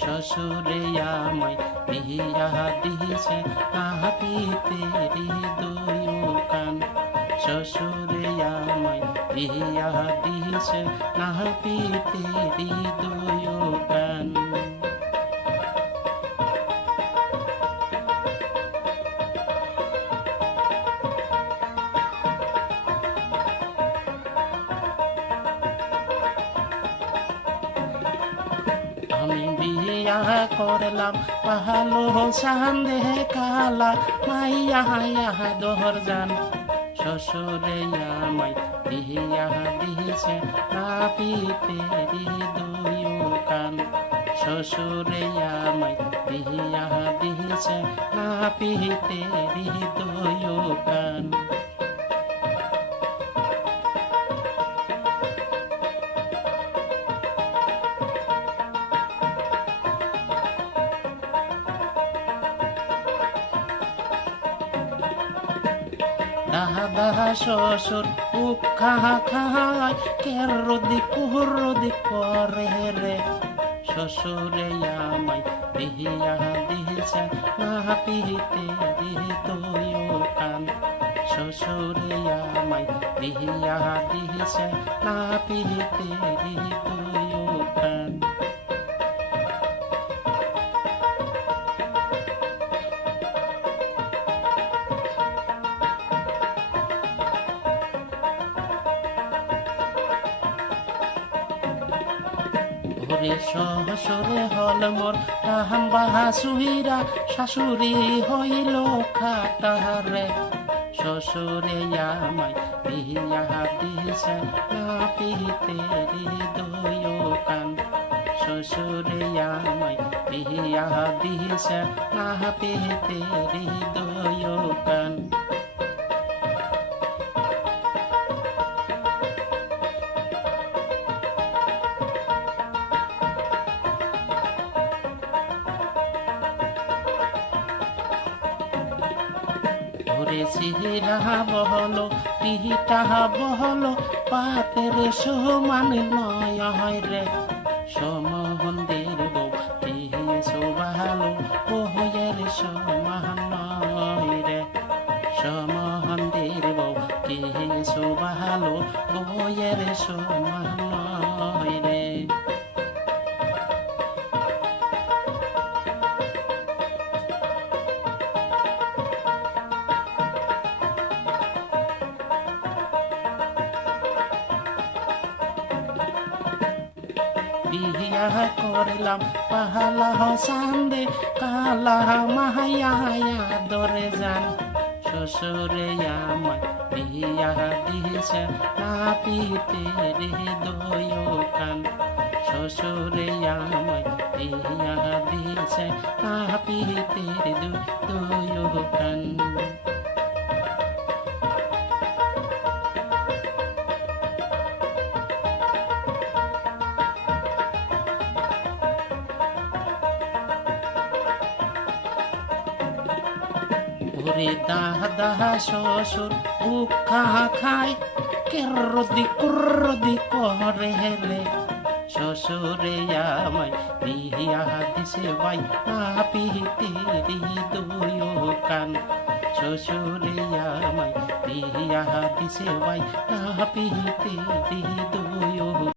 শ্বশুরে আমায় বিয়া দিছে নাপিতে হৃদয় কান। শ্বশুরে আমায় বিয়া দিছে নাপিতে হৃদয় কান। আমি বিয়া করলাম ভালো সান্দে কালা মাইয়া দহর জান। শ্বশুরে আমায় বিয়া দিছে নাপিতে হৃদয় কান। শ্বশুরে আমায় বিয়া দিছে নাপিতে হৃদয় কান। দাদা শ্বশুর উখা খায় কেরদি কুরদি করে রে। শ্বশুরে আমায় বিয়া দিছে নাপিতে হৃদয় কান। শ্বশুরে আমায় বিয়া দিছে নাপিতে হৃদয় কান। ওরে শ্বশুরে হল মোর রাহাম্বা সুহিরা শাশুড়ি হইল খাটারে। শ্বশুরে আমায় বিয়া দিছে নাপিতে হৃদয় কান। শ্বশুরে আমায় বিয়া দিছে নাপিতে হৃদয় কান। ওরে চিহিরা বহলো পিহিটা বহলো পাতের সমান নয় হয় রে। সমন্দির বউ পিহি শোভালো বহের সমান নয় রে। সমন্দির বউ পিহি শোভালো বহের সমান নয় রে। বিয়া করলাম পাহালা সান্দে কালা মাহায়া দরে যান। শ্বশুরে আমায় বিয়া দিছে নাপিতে হৃদয় কান। শ্বশুরে আমায় বিয়া দিছে নাপিতে হৃদয় কান। ওরে দাদা শ্বশুর উখা খায় কেরদি কুরদি করে রে। শ্বশুরে আমায় বিয়া দিছে ভাই নাপিতে হৃদয় কান। শ্বশুরে আমায় বিয়া দিছে ভাই নাপিতে হৃদয়